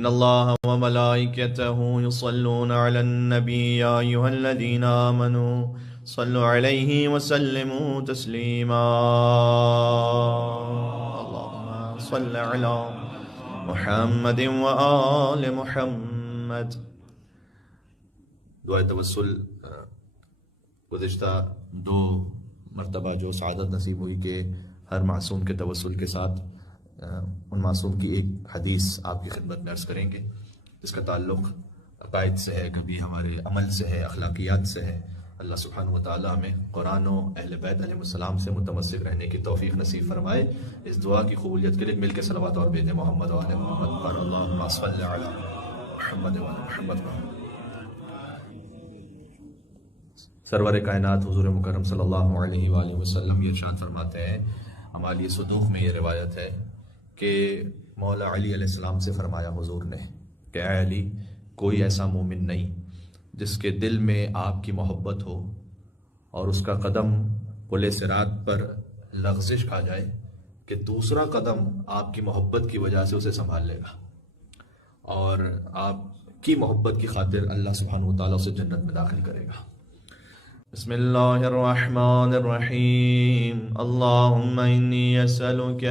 إن الله وملائكته يصلون على النبي يا أيها الذين آمنوا صلوا عليه وسلموا تسليما اللهم صل على محمد وآل محمد. دعائے توسل گزشتہ 2 مرتبہ جو سعادت نصیب ہوئی کہ ہر معصوم کے توسل کے ساتھ ان معصوم کی ایک حدیث آپ کی خدمت میں عرض کریں گے جس کا تعلق عقائد سے ہے، کبھی ہمارے عمل سے ہے، اخلاقیات سے ہے. اللہ سبحانہ وتعالی ہمیں قرآن و اہل بیت علیہ السلام سے متمسک رہنے کی توفیق نصیب فرمائے. اس دعا کی قبولیت کے لیے مل کے صلوات اور بید محمد و آل محمد پر اللہم صل علی محمد و آل محمد. سرور کائنات حضور مکرم صلی اللہ علیہ وآلہ وسلم یہ ارشاد فرماتے ہیں، ہماری صدوق میں یہ روایت ہے کہ مولا علی علیہ السلام سے فرمایا حضور نے کہ اے علی، کوئی ایسا مومن نہیں جس کے دل میں آپ کی محبت ہو اور اس کا قدم پل صراط پر لغزش کھا جائے کہ دوسرا قدم آپ کی محبت کی وجہ سے اسے سنبھال لے گا اور آپ کی محبت کی خاطر اللہ سبحانہ وتعالیٰ اسے جنت میں داخل کرے گا. بسم اللہ الرحمن الرحیم. اللہم انی اسألک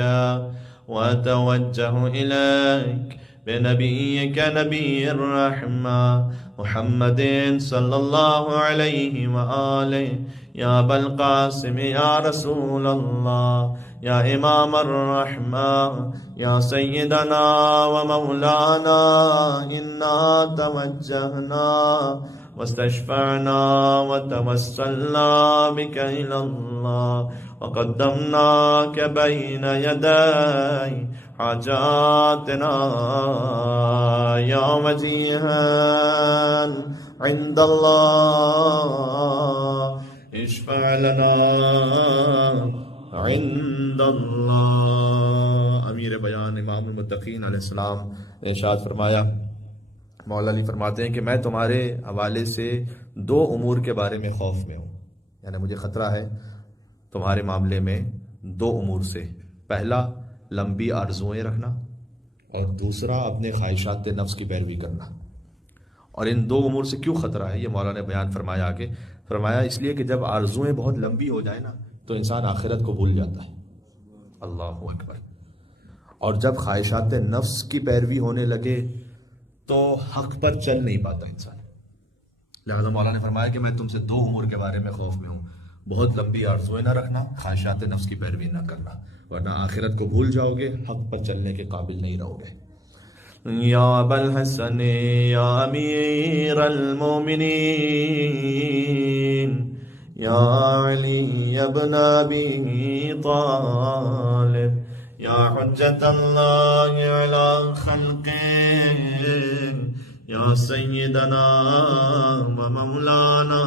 وأتوجه إليك بنبيك نبي الرحمة محمد صلى الله عليه وآله يا أبا القاسم يا رسول الله يا إمام الرحمة يا سيدنا ومولانا إنا توجهنا واستشفعنا وتوسلنا بك إلى الله وقدمناك بين يدي حاجاتنا يا وجيها عند الله اشفع لنا عند الله. امیر بیان امام المتقین علیہ السلام نے ارشاد فرمایا، مولا علی فرماتے ہیں کہ میں تمہارے حوالے سے 2 امور کے بارے میں خوف میں ہوں، یعنی مجھے خطرہ ہے تمہارے معاملے میں 2 امور سے. پہلا لمبی آرزوئیں رکھنا اور دوسرا اپنے خواہشات نفس کی پیروی کرنا. اور ان 2 امور سے کیوں خطرہ ہے یہ مولا نے بیان فرمایا آگے. فرمایا اس لیے کہ جب آرزوئیں بہت لمبی ہو جائیں نا تو انسان آخرت کو بھول جاتا ہے. اللہ اکبر. اور جب خواہشات نفس کی پیروی ہونے لگے تو حق پر چل نہیں پاتا انسان. لہذا مولا نے فرمایا کہ میں تم سے 2 امور کے بارے میں خوف میں ہوں، بہت لمبی آرزوئیں نہ رکھنا، خواہشات نفس کی پیروی نہ کرنا، ورنہ آخرت کو بھول جاؤ گے، حق پر چلنے کے قابل نہیں رہو گے. یا ابا الحسن یا امیر المومنین یا علی ابن ابی طالب یا حجت اللہ علی خلقہ یا سیدنا و مولانا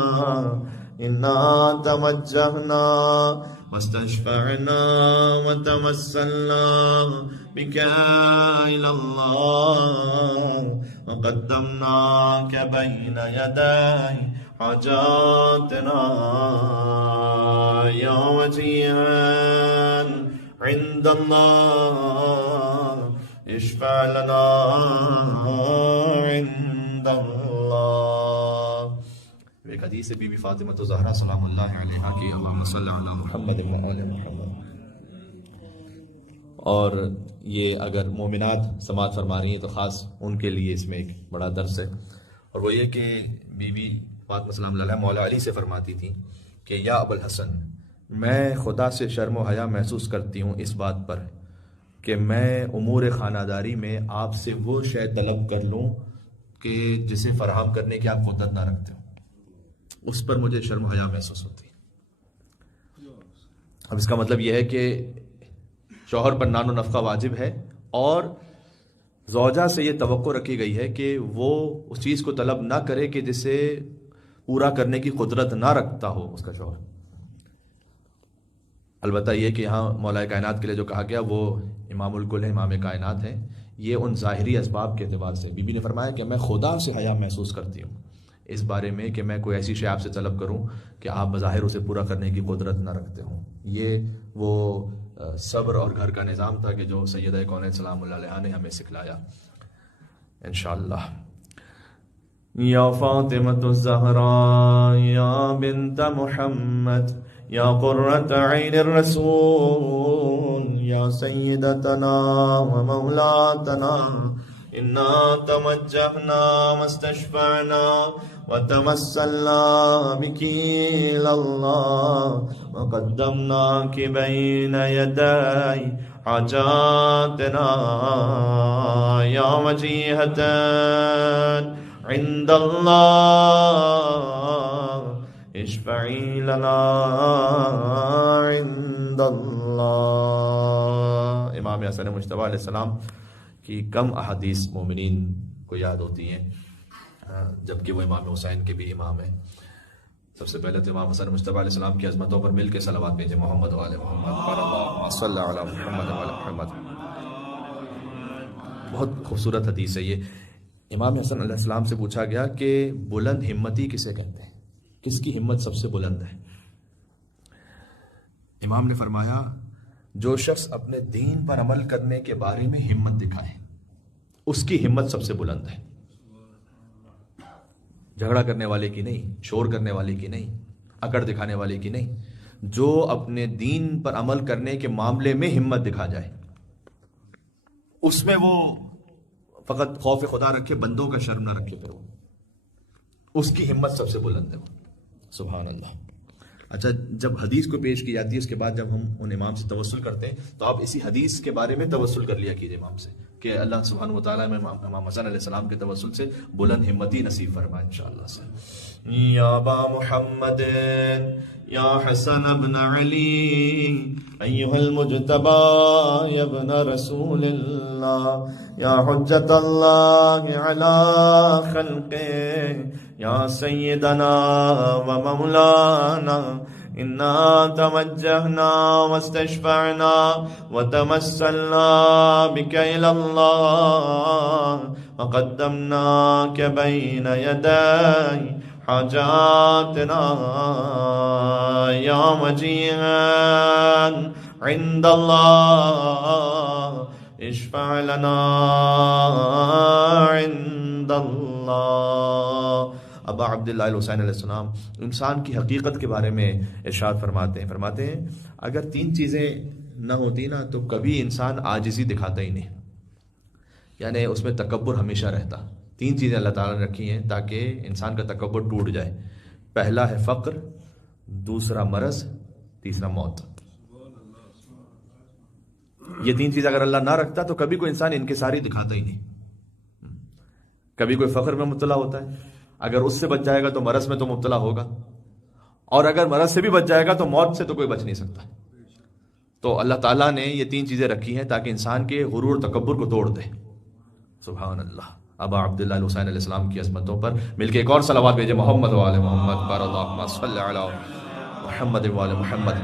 انا توجہنا واستشفعنا وتوسلنا بك إلى الله وقدمناك بين يدي حاجاتنا يا وجيها عند الله اشفع لنا عند الله. ایک حدیث ہے بی بی فاطمہ زہرا سلام اللہ علیہا کی اللہم صلی علی محمد و آل محمد. اور یہ اگر مومنات سماعت فرما رہی ہیں تو خاص ان کے لیے اس میں ایک بڑا درس ہے، اور وہ یہ کہ بی بی فاطمہ سلام اللہ علیہ مولا علی سے فرماتی تھی کہ یا ابو الحسن، میں خدا سے شرم و حیا محسوس کرتی ہوں اس بات پر کہ میں امور خانہ داری میں آپ سے وہ شے طلب کر لوں کہ جسے فراہم کرنے کی آپ قدرت نہ رکھتے ہو، اس پر مجھے شرم و حیا محسوس ہوتی ہے. اب اس کا مطلب یہ ہے کہ شوہر پر نان و نفقہ واجب ہے اور زوجہ سے یہ توقع رکھی گئی ہے کہ وہ اس چیز کو طلب نہ کرے کہ جسے پورا کرنے کی قدرت نہ رکھتا ہو اس کا شوہر. البتہ یہ کہ یہاں مولا کائنات کے لیے جو کہا گیا وہ امام الکل ہے، امام کائنات ہے، یہ ان ظاہری اسباب کے اعتبار سے. بی بی نے فرمایا کہ میں خدا سے حیا محسوس کرتی ہوں اس بارے میں کہ میں کوئی ایسی شے آپ سے طلب کروں کہ آپ بظاہر اسے پورا کرنے کی قدرت نہ رکھتے ہوں. یہ وہ صبر اور گھر کا نظام تھا کہ جو سیدہ کونین سلام اللہ علیہا نے ہمیں سکھلایا. انشاءاللہ. یا فاطمة الزہراء یا بنت محمد یا قرۃ عین الرسول یا سیدتنا و مولاتنا انا توجہنا واستشفعنا وتوسلنا بک الی اللہ وقدمناک بین یدی حاجاتنا یا وجیہۃ عند اللہ اشفعی لنا عند اللہ. امام حسن مجتبیٰ علیہ السلام کی کم احادیث مومنین کو یاد ہوتی ہیں، جبکہ وہ امام حسین کے بھی امام ہیں. سب سے پہلے تو امام حسن مجتبیٰ علیہ السلام کی عظمتوں پر مل کے صلوات بھیجیں. محمد وعلی محمد اللہم صلی علی محمد وعلی محمد. بہت خوبصورت حدیث ہے یہ. امام حسن علیہ السلام سے پوچھا گیا کہ بلند ہمتی کسے کہتے ہیں، کس کی ہمت سب سے بلند ہے؟ امام نے فرمایا جو شخص اپنے دین پر عمل کرنے کے بارے میں ہمت دکھائے اس کی ہمت سب سے بلند ہے. جھگڑا کرنے والے کی نہیں، شور کرنے والے کی نہیں، اکڑ دکھانے والے کی نہیں. جو اپنے دین پر عمل کرنے کے معاملے میں ہمت دکھا جائے، اس میں وہ فقط خوف خدا رکھے، بندوں کا شرم نہ رکھے، پھر وہ اس کی ہمت سب سے بلند ہے. سبحان اللہ. اچھا، جب حدیث کو پیش کی جاتی ہے اس کے بعد جب ہم ان امام سے توسل کرتے ہیں تو آپ اسی حدیث کے بارے میں توسل کر لیا کیجیے امام سے کہ اللہ سبحانہ وتعالیٰ میں امام حسن علیہ السلام کے توسل سے بلند ہمتی نصیب فرمائے انشاءاللہ سے. یا ابا محمد یا حسن ابن علی ایھا المجتبی یا ابن رسول اللہ یا حجت اللہ علی خلقہ یا سیدنا و مولانا انا توجہنا واستشفعنا وتوسلنا بک الی اللہ وقدمناک بین یدی حاجاتنا یا وجیہا عند اللہ اشفع لنا عند اللہ. ابا عبداللہ الحسین علیہ السلام انسان کی حقیقت کے بارے میں ارشاد فرماتے ہیں اگر تین چیزیں نہ ہوتی نا تو کبھی انسان عاجزی دکھاتا ہی نہیں، یعنی اس میں تکبر ہمیشہ رہتا. تین چیزیں اللہ تعالیٰ نے رکھی ہیں تاکہ انسان کا تکبر ٹوٹ جائے. پہلا ہے فقر، دوسرا مرض، تیسرا موت. یہ تین چیز اگر اللہ نہ رکھتا تو کبھی کوئی انسان انکساری دکھاتا ہی نہیں. کبھی کوئی فقر میں مبتلا ہوتا ہے، اگر اس سے بچ جائے گا تو مرض میں تو مبتلا ہوگا، اور اگر مرض سے بھی بچ جائے گا تو موت سے تو کوئی بچ نہیں سکتا. تو اللہ تعالیٰ نے یہ تین چیزیں رکھی ہیں تاکہ انسان کے غرور تکبر کو توڑ دے. سبحان اللہ. ابا عبداللہ الحسین علیہ السلام کی عظمتوں پر مل کے ایک اور صلوات بھیجے. محمد وعلی محمد اللہم صلی علی محمد وعلی محمد.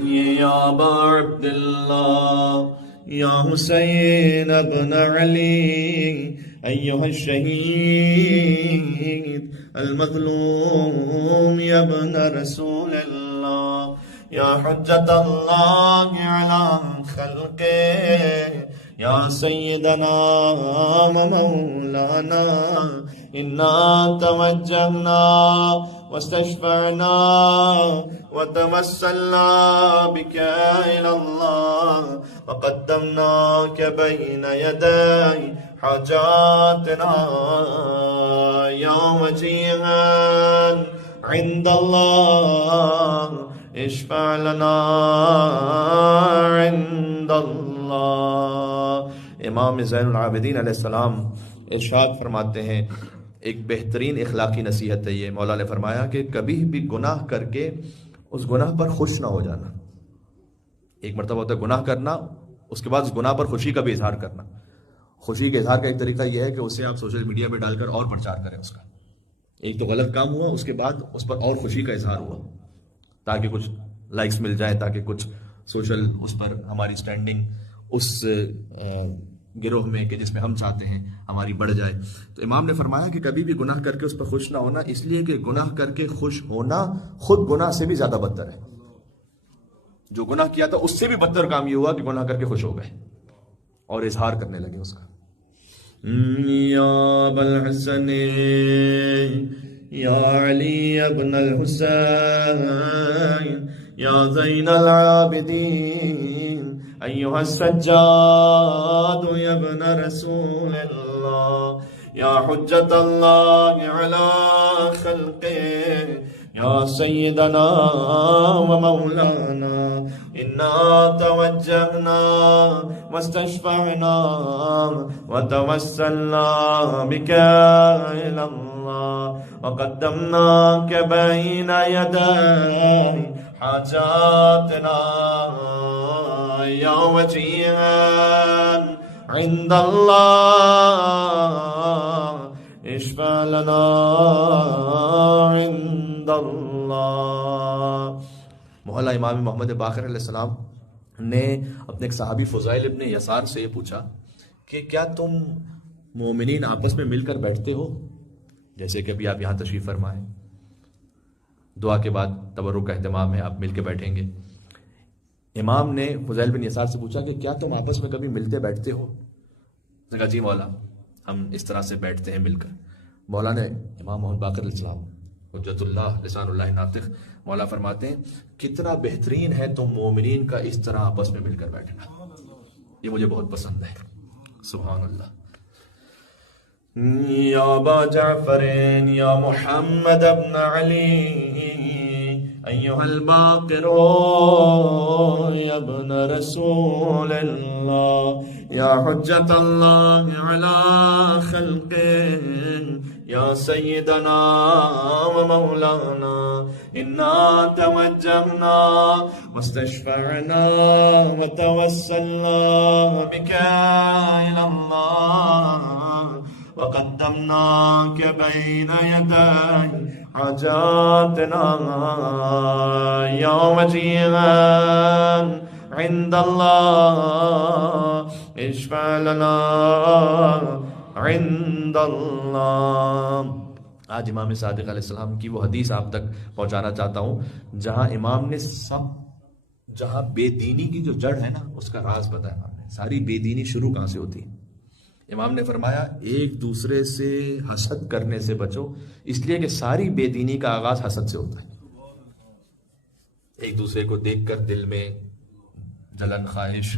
یا ابا عبداللہ یا حسین ابن علی ایھا الشہید المظلوم یا ابن رسول اللہ یا حجت اللہ علی خلقہ یا سیدنا و مولانا انا توجہنا واستشفعنا وتوسلنا بک الی اللہ وقدمناک بین یدی حاجاتنا یا وجیہا عند اللہ اشفع لنا عند اللہ. امام زین العابدین علیہ السلام ارشاد فرماتے ہیں، ایک بہترین اخلاقی نصیحت ہے یہ. مولا نے فرمایا کہ کبھی بھی گناہ کر کے اس گناہ پر خوش نہ ہو جانا. ایک مرتبہ ہوتا ہے گناہ کرنا، اس کے بعد اس گناہ پر خوشی کا بھی اظہار کرنا. خوشی کے اظہار کا ایک طریقہ یہ ہے کہ اسے آپ سوشل میڈیا پہ ڈال کر اور پرچار کریں اس کا. ایک تو غلط کام ہوا، اس کے بعد اس پر اور خوشی کا اظہار ہوا تاکہ کچھ لائکس مل جائیں، تاکہ کچھ سوشل اس پر ہماری سٹینڈنگ اس گروہ میں کہ جس میں ہم چاہتے ہیں ہماری بڑھ جائے. تو امام نے فرمایا کہ کبھی بھی گناہ کر کے اس پر خوش نہ ہونا، اس لیے کہ گناہ کر کے خوش ہونا خود گناہ سے بھی زیادہ بدتر ہے. جو گناہ کیا تھا اس سے بھی بدتر کام یہ ہوا کہ گناہ کر کے خوش ہو گئے اور اظہار کرنے لگے اس کا. یا ابا الحسن یا علی ابن الحسین یا زین العابدین ایہا السجاد یا ابن رسول اللہ یا حجت اللہ علی خلقه یا سیدنا و مولانا انا توجہنا واستشفعنا وتوسلنا بك الى اللہ وقدمناك بین یدی حاجاتنا یا وجیہا عند اللہ اشفع لنا عند اللہ۔ مولا امام محمد باقر علیہ السلام نے اپنے ایک صحابی فضائل ابن یسار سے یہ پوچھا کہ کیا تم مومنین آپس میں مل کر بیٹھتے ہو؟ جیسے کہ ابھی آپ یہاں تشریف فرمائیں، دعا کے بعد تبرک کا اہتمام ہے، آپ مل کے بیٹھیں گے۔ امام نے فضائل بن یسار سے پوچھا کہ کیا تم آپس میں کبھی ملتے بیٹھتے ہو؟ کہا جی مولا، ہم اس طرح سے بیٹھتے ہیں مل کر۔ مولا نے امام محمد باقر علیہ السلام حجت اللہ لسان اللہ ناطق مولا فرماتے ہیں کتنا بہترین ہے تم مومنین کا اس طرح آپس میں مل کر بیٹھنا، یہ مجھے بہت پسند ہے۔ سبحان اللہ۔ یا ابا جعفر یا محمد ابن علی ایہا الباقر یا ابن رسول اللہ یا حجت اللہ علی خلقه یا سیدنا و مولانا انا توجہنا واستشفعنا وتوسلنا بك الى اللہ وقدمناك بين يدي حاجاتنا يا وجيها عند الله اشفع لنا عند الله۔ آج امام صادق علیہ السلام کی وہ حدیث آپ تک پہنچانا چاہتا ہوں جہاں امام نے جہاں بے دینی کی جو جڑ ہے نا اس کا راز بتایا امام نے۔ ساری بے دینی شروع کہاں سے ہوتی ہے؟ امام نے فرمایا ایک دوسرے سے حسد کرنے سے بچو، اس لیے کہ ساری بے دینی کا آغاز حسد سے ہوتا ہے۔ ایک دوسرے کو دیکھ کر دل میں جلن، خواہش،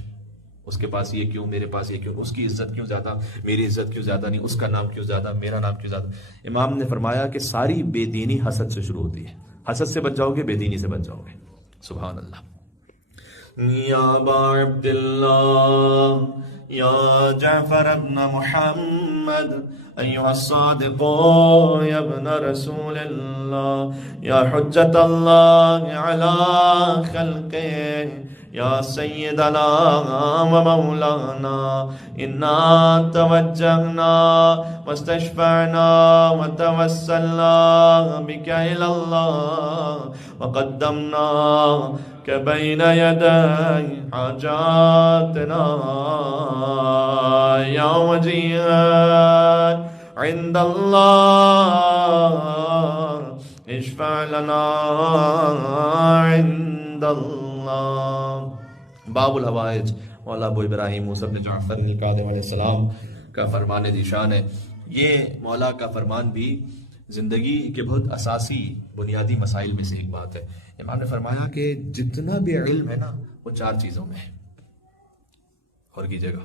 اس کے پاس یہ کیوں، میرے پاس یہ کیوں، اس کی عزت کیوں زیادہ، میری عزت کیوں زیادہ نہیں، اس کا نام کیوں زیادہ، میرا نام کیوں زیادہ۔ امام نے فرمایا کہ ساری بے دینی حسد سے شروع ہوتی ہے، حسد سے بچ جاؤ گے، بے دینی سے بچ جاؤ گے۔ سبحان اللہ۔ یا ابا عبداللہ یا جعفر ابن محمد ایہا الصادق یا ابن رسول اللہ یا حجت اللہ علی خلقه یا سیدنا و مولانا انا توجہنا واستشفعنا وتوسلنا بك الى اللہ وقدمناك بین یدی حاجاتنا یا وجیہا عند اللہ اشفع لنا عند اللہ۔ باب الحوائج مولا ابو ابراہیم موسیٰ بن جعفر القادم علیہ السلام کا فرمان ذیشان ہے۔ یہ مولا کا فرمان بھی زندگی کے بہت اساسی بنیادی مسائل میں سے ایک بات ہے۔ امام نے فرمایا کہ جتنا بھی علم ہے نا وہ چار چیزوں میں ہے، اور کیجیے گا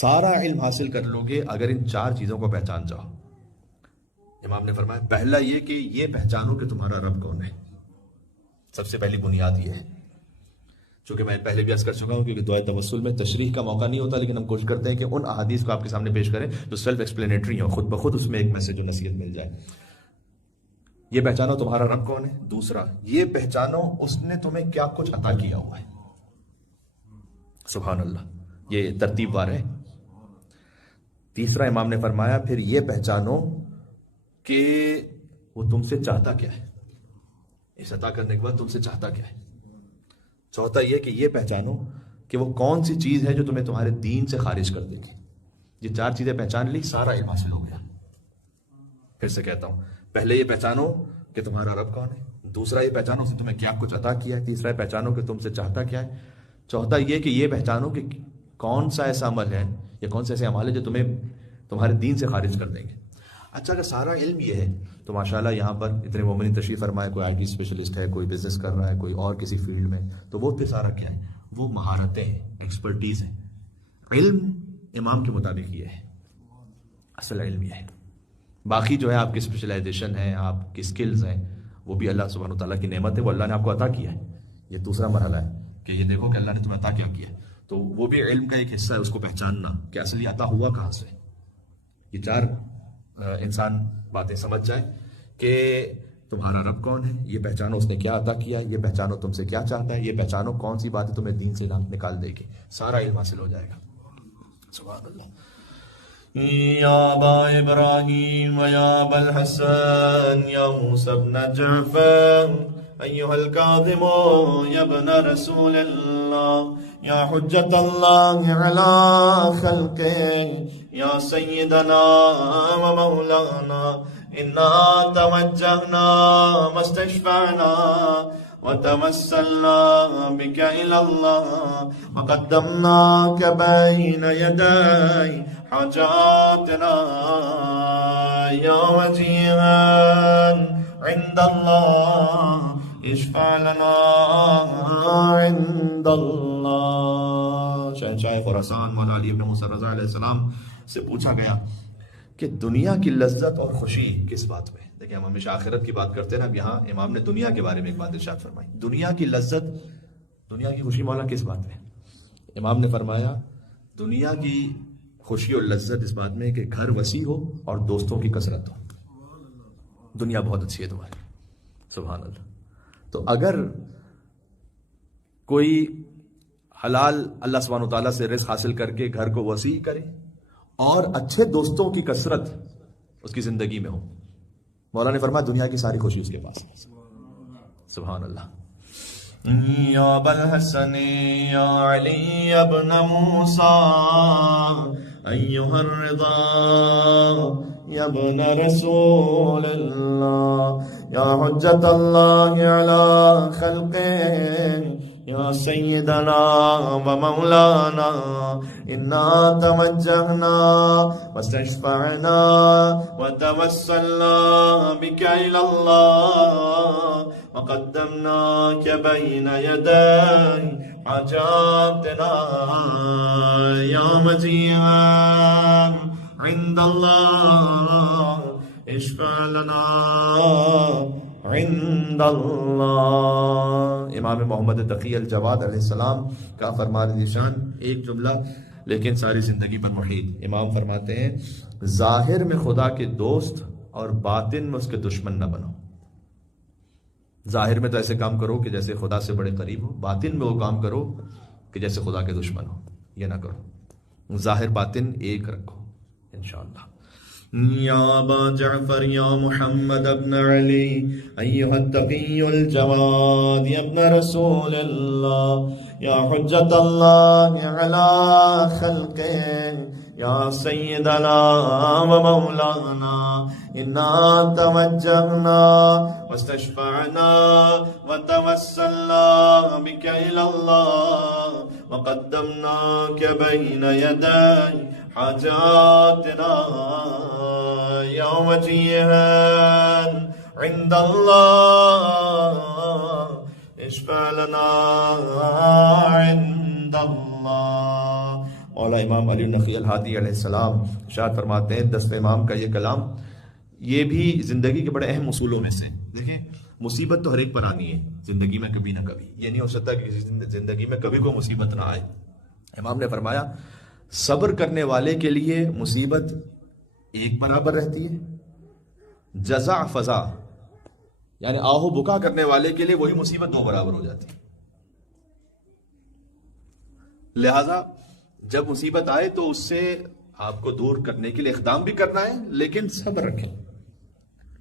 سارا علم حاصل کر لو گے اگر ان چار چیزوں کو پہچان جاؤ۔ امام نے فرمایا پہلا یہ کہ یہ پہچانو کہ تمہارا رب کون ہے، سب سے پہلی بنیاد یہ ہے۔ چونکہ میں پہلے بھی عرض کر چکا ہوں کیونکہ دعائے توسل میں تشریح کا موقع نہیں ہوتا، لیکن ہم کوشش کرتے ہیں کہ ان احادیث کو آپ کے سامنے پیش کریں جو سیلف ایکسپلینیٹری ہوں، خود بخود اس میں ایک میسج و نصیحت مل جائے۔ یہ پہچانو تمہارا رب کون ہے، دوسرا یہ پہچانو اس نے تمہیں کیا کچھ عطا کیا ہوا ہے۔ سبحان اللہ، یہ ترتیب وار ہے۔ تیسرا امام نے فرمایا پھر یہ پہچانو کہ وہ تم سے چاہتا کیا ہے، اس عطا کرنے کے بعد تم سے چاہتا کیا ہے۔ چوتھا یہ کہ یہ پہچانو کہ وہ کون سی چیز ہے جو تمہیں تمہارے دین سے خارج کر دے گی۔ یہ چار چیزیں پہچان لی، سارا علم حاصل ہو گیا۔ پھر سے کہتا ہوں، پہلے یہ پہچانو کہ تمہارا رب کون ہے، دوسرا یہ پہچانو اس نے تمہیں کیا کچھ عطا کیا ہے، تیسرا یہ پہچانو کہ تم سے چاہتا کیا ہے، چوتھا یہ کہ یہ پہچانو کہ کون سا ایسا عمل ہے یا کون سے ایسے عمل ہے جو تمہیں تمہارے دین سے خارج کر دیں گے. اچھا اگر سارا علم یہ ہے تو ماشاءاللہ یہاں پر اتنے مومنین تشریف فرمائے, کوئی آئی ٹی اسپیشلسٹ ہے, کوئی بزنس کر رہا ہے, کوئی اور کسی فیلڈ میں, تو وہ پھر سارا کیا ہے, وہ مہارتیں ہیں, ایکسپرٹیز ہیں. علم امام کے مطابق یہ ہے, اصل علم یہ ہے. باقی جو ہے آپ کی اسپیشلائزیشن ہے, آپ کی اسکلز ہیں, وہ بھی اللہ سبحانہ وتعالیٰ کی نعمت ہے, وہ اللہ نے آپ کو عطا کیا ہے. یہ دوسرا مرحلہ ہے کہ یہ دیکھو کہ اللہ نے تمہیں عطا کیا کیا ہے, تو وہ بھی علم کا ایک حصہ ہے, اس کو پہچاننا کہ اصل یہ عطا ہوا کہاں سے. یہ چار انسان باتیں سمجھ جائے کہ تمہارا رب کون ہے, یہ پہچانو اس نے کیا عطا کیا, یہ پہچانو تم سے کیا چاہتا ہے, یہ پہچانو کون سی باتیں تمہیں دین سے نکال دے گی, سارا علم حاصل ہو جائے گا. سبحان اللہ. یا ابا ابراہیم یا ابا الحسن یا موسیٰ ابن جعفر ایھا الکاظم یا ابن رسول اللہ یا حجت اللہ علی خلقہ یا سیدنا و مولانا انا توجہنا واستشفعنا وتوسلنا بك إلى الله وقدمناك بين يدي حاجاتنا يا وجيها عند الله اشفع لنا عند الله. شہنشاہ خراسان مولا علی ابن موسیٰ رضا علیہ السلام سے پوچھا گیا کہ دنیا کی لذت اور خوشی کس بات میں. دیکھیں ہم ہمیشہ آخرت کی بات کرتے ہیں نا, اب یہاں امام نے دنیا کے بارے میں ایک بات ارشاد فرمائی. دنیا کی لذت, دنیا کی خوشی مولا کس بات میں. امام نے فرمایا دنیا کی خوشی اور لذت اس بات میں کہ گھر وسیع ہو اور دوستوں کی کثرت ہو. دنیا بہت اچھی ہے تمہاری, سبحان اللہ. تو اگر کوئی حلال اللہ سبحانہ وتعالیٰ سے رزق حاصل کر کے گھر کو وسیع کرے اور اچھے دوستوں کی کثرت اس کی زندگی میں ہو, مولا نے فرمایا دنیا کی ساری خوشی اس کے پاس ہے. سبحان اللہ. یا ابا الحسن یا علی ابن موسیٰ ایھا الرضا یا ابن رسول اللہ یا حجت اللہ علی خلقہ یا سیدنا و مولانا انا توجہنا واستشفعنا وتوسلنا بک الی اللہ وقدمناک بین یدی حاجاتنا یا مجیعا عند اللہ اشفع لنا عند اللہ. امام محمد تقی الجواد علیہ السلام کا فرمان شان ایک جملہ لیکن ساری زندگی پر محیط. امام فرماتے ہیں ظاہر میں خدا کے دوست اور باطن میں اس کے دشمن نہ بنو. ظاہر میں تو ایسے کام کرو کہ جیسے خدا سے بڑے قریب ہو, باطن میں وہ کام کرو کہ جیسے خدا کے دشمن ہو. یہ نہ کرو, ظاہر باطن ایک رکھو انشاءاللہ. یا ابا جعفر یا محمد ابن علی ایھا التقی الجواد یا ابن رسول اللہ یا حجت اللہ علی خلقہ یا سیدنا و مولانا انا توجہنا واستشفعنا وتوسلنا بک الی اللہ وقدمناک بین یدی حاجاتنا یا وجیہا عند اللہ اشفع لنا عند اللہ. مولا امام علی النقی الہادی علیہ السلام ارشاد فرماتے ہیں دست امام کا یہ کلام یہ بھی زندگی کے بڑے اہم اصولوں میں سے. دیکھیں مصیبت تو ہر ایک پر آنی ہے زندگی میں کبھی نہ کبھی, یہ نہیں ہو سکتا کہ کسی زندگی میں کبھی کوئی مصیبت نہ آئے. امام نے فرمایا صبر کرنے والے کے لیے مصیبت ایک برابر رہتی ہے, جزع فضا یعنی آہو بکا کرنے والے کے لیے وہی مصیبت دو برابر ہو جاتی. لہذا جب مصیبت آئے تو اس سے آپ کو دور کرنے کے لیے اقدام بھی کرنا ہے, لیکن صبر رکھیں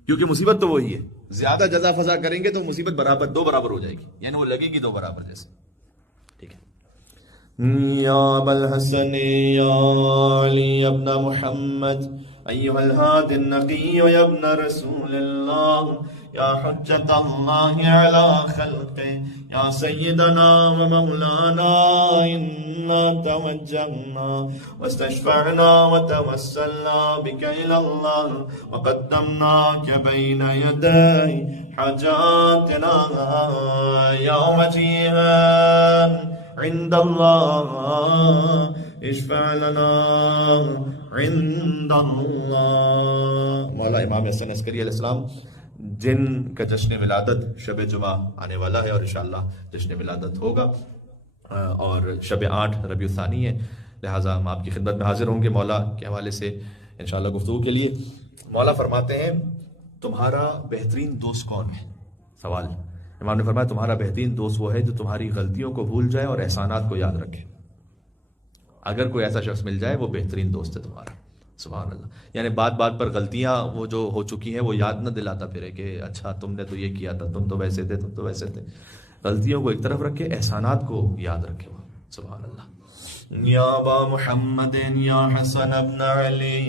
کیونکہ مصیبت تو وہی ہے. زیادہ جزا فضا کریں گے تو مصیبت برابر دو برابر ہو جائے گی, یعنی وہ لگے گی دو برابر جیسے. ٹھیک ہے. یا ابا الحسن یا علی ابن محمد ایھا الہادی النقی یا ابن رسول اللہ یا حجت اللہ علی خلقہ یا سیدنا و مولانا انا توجہنا واستشفعنا وتوسلنا بک الی اللہ وقدمناک بین یدی حاجاتنا یا وجیہا عند اللہ اشفع لنا عند اللہ۔ مولا امام حسن عسکری علیہ السلام جن کا جشن ولادت شب جمعہ آنے والا ہے، اور انشاءاللہ جشن ولادت ہوگا، اور شب 8 ربیع الثانی ہے، لہٰذا ہم آپ کی خدمت میں حاضر ہوں گے مولا کے حوالے سے انشاءاللہ گفتگو کے لیے۔ مولا فرماتے ہیں تمہارا بہترین دوست کون ہے؟ سوال۔ امام نے فرمایا تمہارا بہترین دوست وہ ہے جو تمہاری غلطیوں کو بھول جائے اور احسانات کو یاد رکھے۔ اگر کوئی ایسا شخص مل جائے وہ بہترین دوست ہے تمہارا۔ سبحان اللہ۔ یعنی بات بات پر غلطیاں وہ جو ہو چکی ہیں وہ یاد نہ دلاتا پھرے کہ اچھا تم نے تو یہ کیا تھا، تم تو ویسے تھے، تم تو ویسے تھے۔ غلطیوں کو ایک طرف رکھے، احسانات کو یاد رکھے وہ۔ سبحان اللہ۔ یا ابا محمد یا حسن ابن علی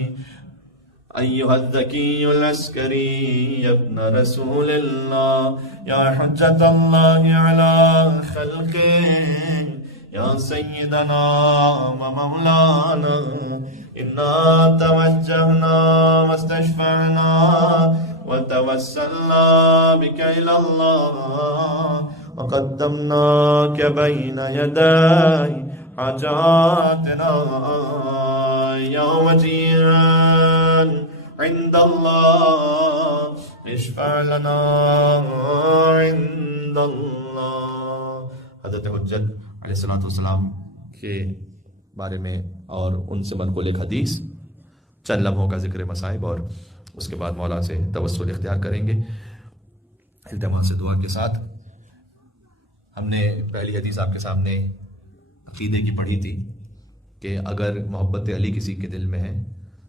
ایھا الذکی العسکری ابن رسول اللہ یا حجت اللہ علی خلقہ یا سیدنا و مولانا انا توجہنا واستشفعنا وتوسلنا بک الی اللہ وقدمناک بین یدی حاجاتنا یا وجیہا عند اللہ اشفع لنا عند اللہ۔ حضرت حجت علیہ السلام کے بارے میں اور ان سے منقول ایک حدیث، چند لمحوں کا ذکر مصائب، اور اس کے بعد مولا سے توسل اختیار کریں گے التماس سے دعا کے ساتھ۔ ہم نے پہلی حدیث آپ کے سامنے عقیدے کی پڑھی تھی کہ اگر محبت علی کسی کے دل میں ہے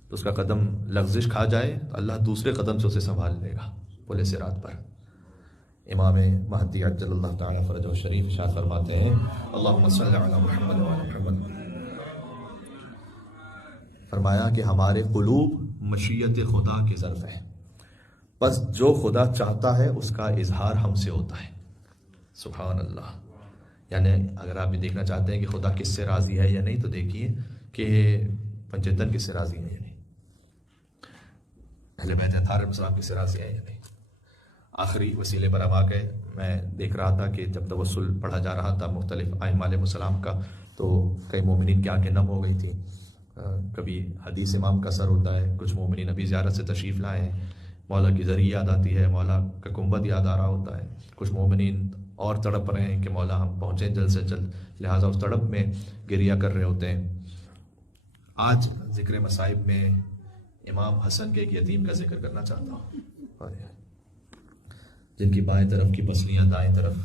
تو اس کا قدم لغزش کھا جائے تو اللہ دوسرے قدم سے اسے سنبھال لے گا پل صراط پر۔ امام مہدی عجل اللہ تعالیٰ فرجہ شریف ارشاد فرماتے ہیں اللہم صلی علی محمد وعلی محمد، فرمایا کہ ہمارے قلوب مشیت خدا کے ظرف ہیں، بس جو خدا چاہتا ہے اس کا اظہار ہم سے ہوتا ہے۔ سبحان اللہ۔ یعنی اگر آپ یہ دیکھنا چاہتے ہیں کہ خدا کس سے راضی ہے یا نہیں تو دیکھیے کہ پنجتن کس سے راضی ہے یا نہیں، اہل بیت اطہار علیہ السلام کس سے راضی ہے یا نہیں۔ آخری وسیلے پر اب آ گئے۔ میں دیکھ رہا تھا کہ جب توسل پڑھا جا رہا تھا مختلف ائمہ علیہ السلام کا تو کئی مومنین کی آنکھیں نم ہو گئی تھیں۔ کبھی حدیث امام کا اثر ہوتا ہے، کچھ مومنین ابھی زیارت سے تشریف لائے ہیں، مولا کی ذریعہ یاد آتی ہے، مولا کا گنبد یاد آ رہا ہوتا ہے، کچھ مومنین اور تڑپ رہے ہیں کہ مولا ہم پہنچیں جلد سے جلد، لہٰذا اس تڑپ میں گریہ کر رہے ہوتے ہیں۔ آج ذکر مصائب میں امام حسن کے ایک یتیم کا ذکر کرنا چاہتا ہوں، جن کی بائیں طرف کی پسلیاں دائیں طرف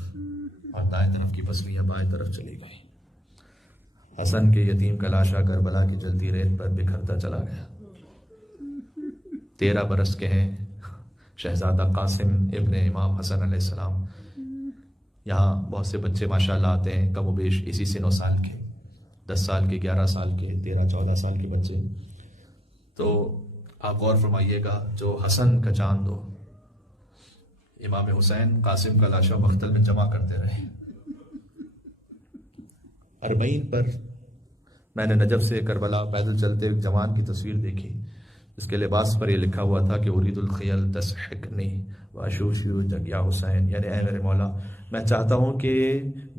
اور دائیں طرف کی پسلیاں بائیں طرف چلی گئی۔ حسن کے یتیم کا لاشا کربلا کی جلتی ریت پر بکھرتا چلا گیا۔ 13 برس کے ہیں شہزادہ قاسم ابن امام حسن علیہ السلام۔ یہاں بہت سے بچے ماشاءاللہ آتے ہیں کم و بیش اسی سن و سال کے، 10 سال کے، 11 سال کے، 13-14 سال کے بچے۔ تو آپ غور فرمائیے گا، جو حسن کا چاند ہو، امام حسین قاسم کا لاشا مختل میں جمع کرتے رہے۔ 40 پر میں نے نجف سے کربلا پیدل چلتے ایک جوان کی تصویر دیکھی، اس کے لباس پر یہ لکھا ہوا تھا کہ ارید الخیل تسحقنی واشوشو جگ یا حسین، یعنی اے میرے مولا میں چاہتا ہوں کہ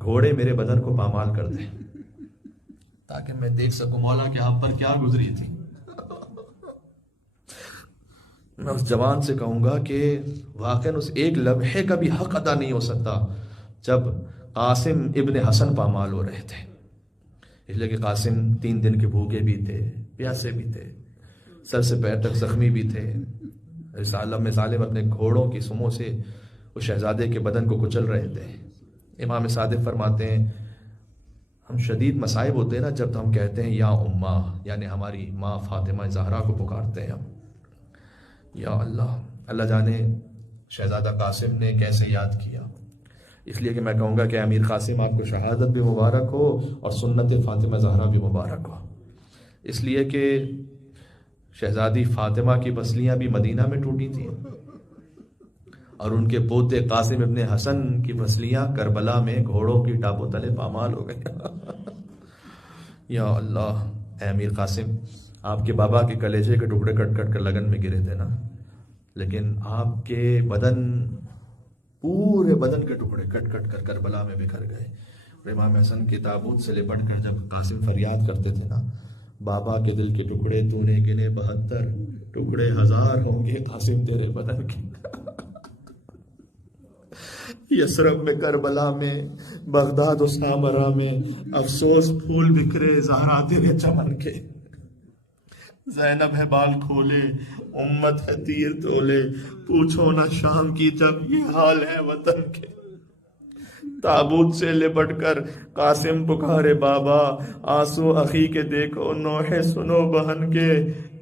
گھوڑے میرے بدن کو پامال کر دیں تاکہ میں دیکھ سکوں مولا کہ آپ پر کیا گزری تھی۔ میں اس جوان سے کہوں گا کہ واقعاً اس ایک لمحے کا بھی حق ادا نہیں ہو سکتا جب قاسم ابن حسن پامال ہو رہے تھے، اس لیے کہ قاسم 3 دن کے بھوکے بھی تھے، پیاسے بھی تھے، سر سے پیر تک زخمی بھی تھے۔ رسالہ ظالم اپنے گھوڑوں کی سموں سے اس شہزادے کے بدن کو کچل رہے تھے۔ امام صادق فرماتے ہیں ہم شدید مصائب ہوتے ہیں نا جب ہم کہتے ہیں یا اماں، یعنی ہماری ماں فاطمہ زہرا کو پکارتے ہیں ہم، یا اللہ۔ اللہ جانے شہزادہ قاسم نے کیسے یاد کیا، اس لیے کہ میں کہوں گا کہ امیر قاسم آپ کو شہادت بھی مبارک ہو اور سنت فاطمہ زہرا بھی مبارک ہو، اس لیے کہ شہزادی فاطمہ کی پسلیاں بھی مدینہ میں ٹوٹی تھیں اور ان کے پوتے قاسم ابن حسن کی پسلیاں کربلا میں گھوڑوں کی ٹاپوں تلے پامال ہو گئی۔ یا اللہ، اے امیر قاسم، آپ کے بابا کے کلیجے کے ٹکڑے کٹ کٹ کر لگن میں گرے تھے نا، لیکن آپ کے بدن، پورے بدن کے ٹکڑے کٹ کٹ کر کربلا میں بکھر گئے۔ اور امام حسن کی تابوت سے لپٹ کر جب قاسم فریاد کرتے تھے نا، بابا کے دل کے ٹکڑے تو نے گنے 72، ٹکڑے 1000 ہوں گے قاسم تیرے بدن کے۔ یثرب میں، کربلا میں، بغداد و سامرا میں افسوس پھول بکھرے زہرا تیرے چمن کے۔ زینب ہے بال کھولے، امت ہے تیر تولے، پوچھو نہ شام کی جب یہ حال ہے وطن کے۔ تابوت سے لپٹ کر قاسم پکارے بابا، آنسو اخی کے دیکھو، نوحے سنو بہن کے،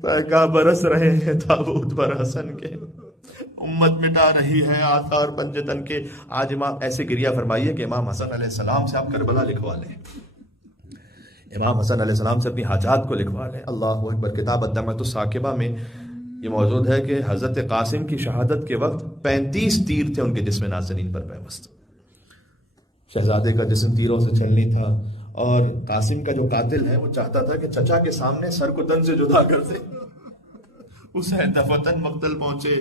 پیکا برس رہے ہیں تابوت پر حسن کے۔ امت مٹا رہی ہے آثار پنجتن کے۔ آج امام ایسے گریہ فرمائیے کہ امام حسن علیہ السلام سے آپ کربلا لکھوا لیں، امام حسن علیہ السلام سے اپنی حاجات کو لکھوا لیں۔ اللہ اکبر۔ کتاب الدمعۃ الثاقبہ میں یہ موجود ہے کہ حضرت قاسم کی شہادت کے وقت 35 تیر تھے ان کے جسم نازنین پر پیوست۔ شہزادے کا جسم تیروں سے چھلنی تھا، اور قاسم کا جو قاتل ہے وہ چاہتا تھا کہ چچا کے سامنے سر کو تن سے جدا کر دے۔ حسین دفتن مقتل پہنچے،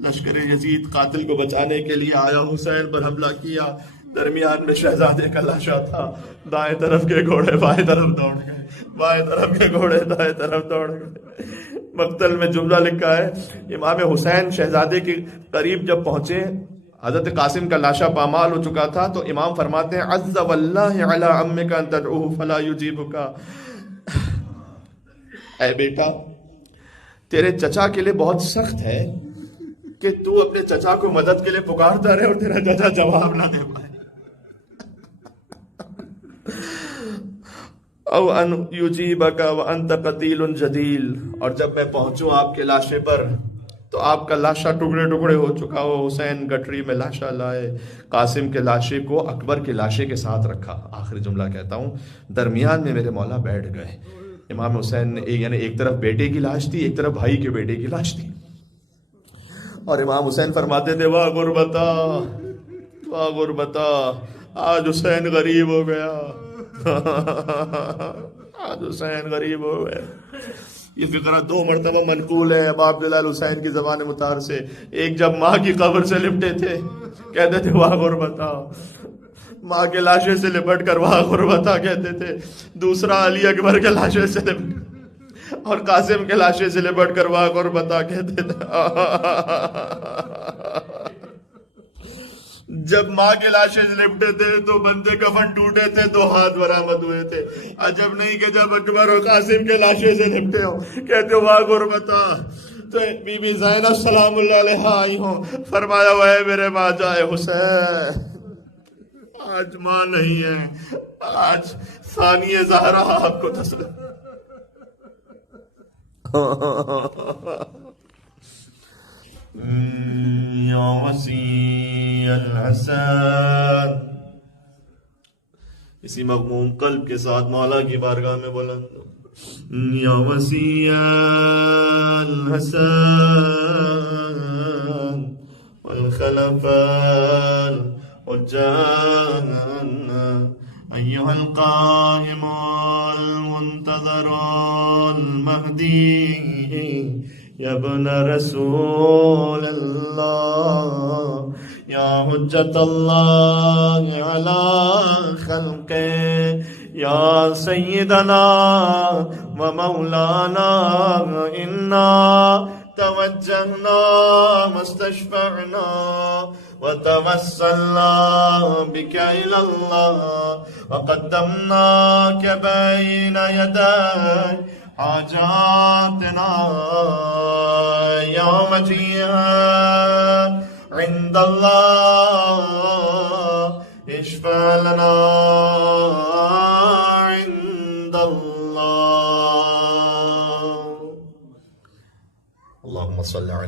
لشکر یزید قاتل کو بچانے کے لیے آیا، حسین پر حملہ کیا، درمیان میں شہزادے کا لاشا تھا، دائیں طرف کے گھوڑے بائیں طرف دوڑ گئے، بائیں طرف کے گھوڑے دائیں طرف دوڑ گئے۔ مقتل میں جملہ لکھا ہے، امام حسین شہزادے کے قریب جب پہنچے، حضرت قاسم کا لاشا پامال ہو چکا تھا، تو امام فرماتے ہیں عز واللہ علی عمک ان تدعوہ فلا یجیبک، اے بیٹا تیرے چچا کے لیے بہت سخت ہے کہ تو اپنے چچا کو مدد کے لیے پکارتا رہے اور تیرا چچا جواب نہ دے پائے۔ او ان یجیبک وانت قتیل جدیل، اور جب میں پہنچوں آپ کے لاشے پر تو آپ کا لاشا ٹکڑے ٹکڑے ہو چکا ہو۔ حسین گٹری میں لاشا لائے، قاسم کے لاشے کو اکبر کے لاشے کے ساتھ رکھا۔ آخری جملہ کہتا ہوں، درمیان میں میرے مولا بیٹھ گئے۔ امام حسین یعنی ایک طرف بیٹے کی لاش تھی، ایک طرف بھائی کے بیٹے کی لاش تھی، اور امام حسین فرماتے تھے واہ غربتا، واہ غربتا، آج حسین غریب ہو گیا، آج حسین غریب ہو گیا۔ یہ فقرہ 2 مرتبہ منقول ہے ابا عبداللہ الحسین کی زبان مطہر سے۔ ایک جب ماں کی قبر سے لپٹے تھے، کہتے تھے واہ غربتا، ماں کے لاشے سے لپٹ کر واہ غربتا کہتے تھے۔ دوسرا علی اکبر کے لاشے سے لپٹ اور قاسم کے لاشے سے لپٹ کر واہ غربتا کہتے تھے۔ جب ماں کے لاشے سے لپٹے تھے تو بندے کفن ٹوٹے تھے، 2 ہاتھ برآمد ہوئے تھے۔ عجب نہیں کہ جب اکبر اور قاسم کے لاشے سے لپٹے ہو کہتے ہو واہ غربتا۔ تو بی بی زینب سلام اللہ علیہ آئی ہوں، فرمایا وہ میرے ماں جائے حسین، آج ماں نہیں ہے، آج ثانی زہرا آپ کو تسلیم۔ یا وسیع الحسن، اسی مغموم قلب کے ساتھ مولا کی بارگاہ میں بلند ہو۔ یا وسیع الحسن والخلف الحجان، ایھا القائم المنتظر المہدی، یا ابن رسول اللہ، یا حجت اللہ علی خلقہ، یا سیدنا و مولانا، انا توجہنا واستشفعنا وتوسلنا بک الی اللہ، وقدمناک بین یدی حاجاتنا، یا مجیئا عند اللہ اشفع لنا عند اللہ۔ اللہم صل علی